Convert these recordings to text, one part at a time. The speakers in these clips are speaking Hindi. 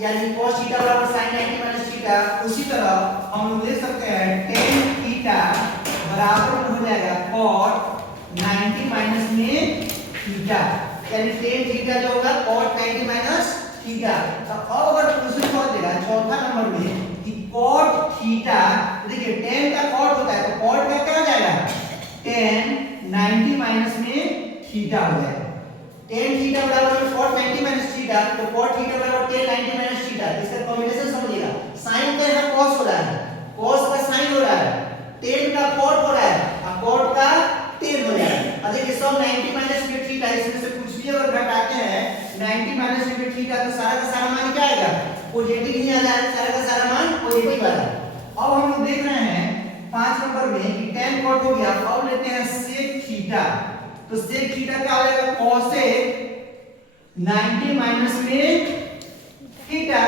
यानी cos थीटा बराबर sin 90 माइनस थीटा। उसी तरह हम लोग देख सकते हैं tan थीटा बराबर में हो जाएगा cot 90 माइनस में थीटा, यानी tan थीटा जो होगा cot 90 माइनस थीटा। तो अब अगर क्वेश्चन छोड़ देगा चौथा नंबर में कि cot थीटा, देखिए tan का cot होता है तो cot का क्या हो जाएगा tan 90 माइनस में थीटा हो जाएगा। tan थीटा बराबर में cot 90 माइनस थीटा, तो cot थीटा बराबर tan 90 माइनस थीटा। इसका कॉम्बिनेशन समझिएगा, sin का यहाँ cos हो रहा है, cos का sin हो रहा है, tan का cot हो रहा है और cot का tan हो रहा है। अब देखिए सब 90 माइनस में थीटा, इसमें से कुछ भी अगर घटाते हैं 90 माइनस में थीटा तो सारा का सारा मान क्या आएगा पॉजिटिव ही आ जाएगा, सारा का सारा मान पॉजिटिव आ जाएगा। अब हम लोग देख रहे हैं 5 नंबर में कि tan cot हो गया। अब लेते हैं sec थीटा, तो sec थीटा क्या हो जाएगा cosec 90 माइनस में थीटा।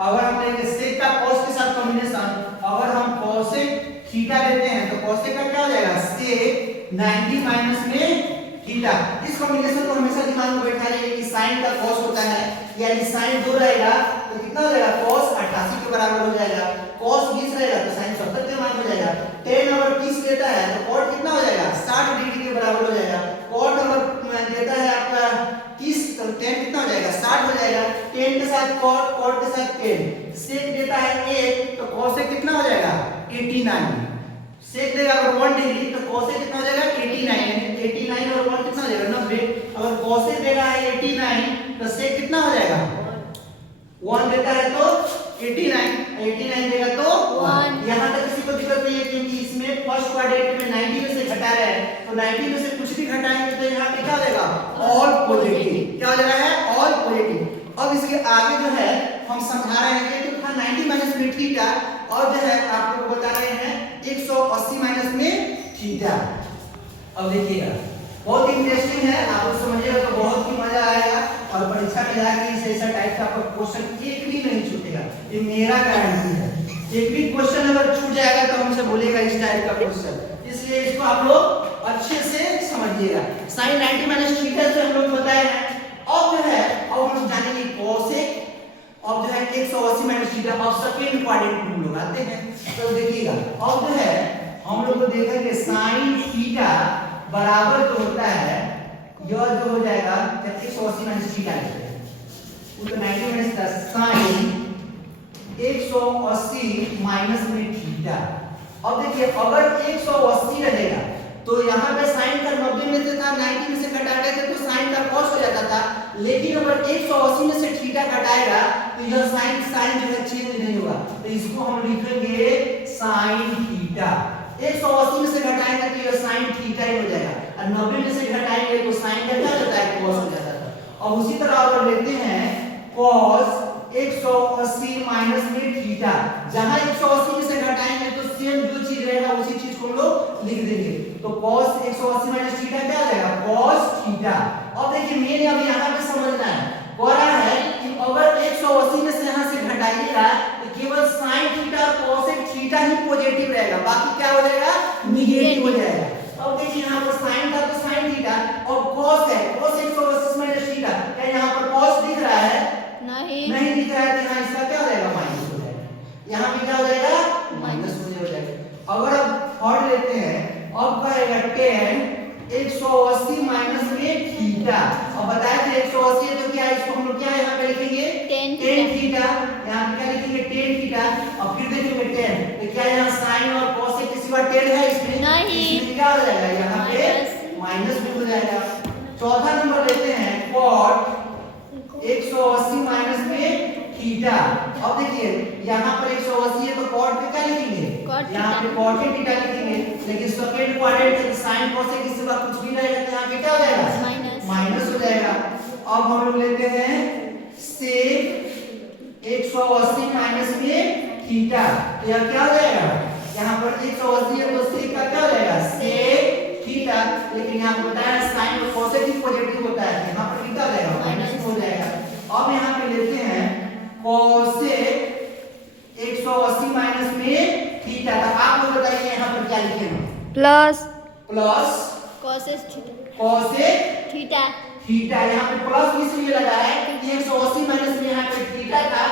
अगर हम लेंगे sec का cos के साथ कॉम्बिनेशन, अगर हम cosec थीटा लेते हैं तो cosec का क्या हो जाएगा sec 90 माइनस में थीटा। इस कॉम्बिनेशन को हमेशा दिमाग में बैठा रहिए कि sin का cos होता है, यानी sin 2 रहेगा तो कितना हो जाएगा cos 88 के बराबर हो जाएगा, cos 20 रहेगा तो sin 70 के मान हो जाएगा। tan अगर 30 देता है तो cot कितना हो जाएगा 60 डिग्री के बराबर हो जाएगा। cot अगर देता है आपका 30 तो tan कितना हो जाएगा 60 हो जाएगा। tan के साथ cot, cot के साथ tan। sec देता है 1 तो cosec कितना हो जाएगा 89। sec देगा अगर 1 डिग्री तो cosec कितना हो जाएगा 89, यानी 89 और 1 कितना हो जाएगा 90। अगर cosec देगा है 89 तो sec कितना हो जाएगा 1 देता है तो 89 देगा तो 1। यहाँ तक किसी को दिक्कत नहीं है क्योंकि इसमें फर्स्ट क्वाड्रेंट में 90 में से घटा रहे हैं, तो 90 में से कुछ भी घटाएंगे तो यहाँ पे क्या हो जाएगा ऑल पॉजिटिव। क्या हो जा रहा है ऑल पॉजिटिव। अब इसके आगे जो है हम समझा रहे हैं कि था 90 माइनस में थीटा और जो है आप लोग बता रहे हैं 180 माइनस में थीटा। अब देखिएगा बहुत इंटरेस्टिंग है, आप लोग समझिएगा तो बहुत ही मजा आएगा और परीक्षा में जाके इस ऐसा टाइप का आपका क्वेश्चन एक भी नहीं छूटेगा, ये मेरा गारंटी है। एक भी क्वेश्चन अगर छूट जाएगा तो हमसे बोलेगा इस टाइप का क्वेश्चन, इसलिए इसको आप लोग अच्छे से समझिएगा। sin 90 माइनस थीटा से हम लोग बताए हैं। अब जो है अब हम जानेंगे cosec, अब जो है 180 माइनस थीटा। अब सेकंड क्वाड्रेंट में हम लोग आते हैं तो देखिएगा अब जो है हम लोग को देखेंगे sin थीटा बराबर जो होता है यह जो हो जाएगा 180 माइनस थीटा वो तो 90 माइनस का sin 180 माइनस में थीटा। अब देखिए अगर 180 रहेगा तो यहाँ पे sin का 90 में से था 90 में से घटाते थे तो sin का cos हो जाता था, लेकिन अगर 180 में से थीटा घटाएगा तो यह sin जो है चेंज नहीं होगा, तो इसको हम लिखेंगे sin थीटा। 180 में से घटाएंगे तो यह sin थीटा ही हो जाएगा और 90 में से घटाएंगे तो sin का क्या हो जाता है cos हो जाता था। अब उसी तरह अगर लेते हैं cos 180 माइनस में थीटा, जहां 180 में से घटाएंगे तो सेम जो चीज रहेगा उसी चीज को हम लोग लिख देंगे, तो cos 180 माइनस थीटा क्या आ जाएगा cos थीटा। अब देखिए मेरे अब यहां पे समझना है कह रहा है कि अगर 180 में से यहां से घटाइएगा तो केवल sin थीटा और cosec थीटा ही पॉजिटिव रहेगा, बाकी क्या हो जाएगा नेगेटिव हो जाएगा। अब देखिए यहां पर sin था तो sin थीटा और cos है cos 180 माइनस थीटा, क्या यहां पर cos दिख रहा है नहीं दिख रहा है, तो यहाँ इसका क्या हो जाएगा माइनस हो जाएगा, यहाँ पे क्या हो जाएगा माइनस हो जाएगा। अगर अब थर्ड लेते हैं अब कहेगा tan 180 माइनस में थीटा। अब बताया था 180 है तो क्या इसको हम लोग क्या यहाँ पे लिखेंगे tan थीटा, यहाँ पे क्या लिखेंगे tan थीटा और फिर देखेंगे tan, तो क्या यहाँ sin और cos के सिवा tan है इसमें नहीं, क्या हो जाएगा यहाँ पे माइनस में हो जाएगा। चौथा नंबर लेते हैं cot 180 माइनस में थीटा। अब देखिए यहाँ पर 180 है तो cot पे क्या लिखेंगे यहाँ पे cot थीटा लिखेंगे, लेकिन सेकंड क्वाड्रेंट है sin cosec के सिवा कुछ भी रहेगा तो यहाँ पे क्या हो जाएगा माइनस हो जाएगा। अब हम लोग लेते हैं sec 180 माइनस में थीटा, तो यह क्या हो जाएगा यहाँ पर 180 है तो sec का क्या हो जाएगा sec थीटा, लेकिन यहाँ पे बताया sin और cosec ही पॉजिटिव होता है, यहाँ पर कितना हो जाएगा माइनस हो जाएगा। अब यहाँ पे लेते हैं cosec 180 माइनस में थीटा, तो आप लोग बताइए यहाँ पर क्या लिखेंगे प्लस cosec थीटा, यहाँ पे प्लस इसलिए लगा है कि 180 माइनस में यहाँ पे थीटा था,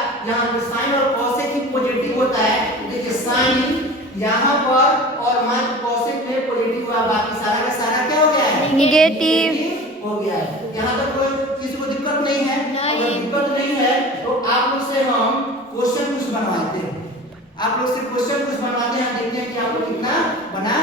यहाँ पर और मात्र कौशिक में पॉजिटिव हुआ, बाकी सारा का सारा क्या हो गया है, नेगेटिव हो गया है। यहाँ तक कोई किसी को दिक्कत नहीं है? नहीं। अगर दिक्कत नहीं है तो आप लोग से हम क्वेश्चन कुछ बनवाते हैं, आप लोग से क्वेश्चन कुछ बनवाते हैं, देखते हैं कि आप लोग कितना बना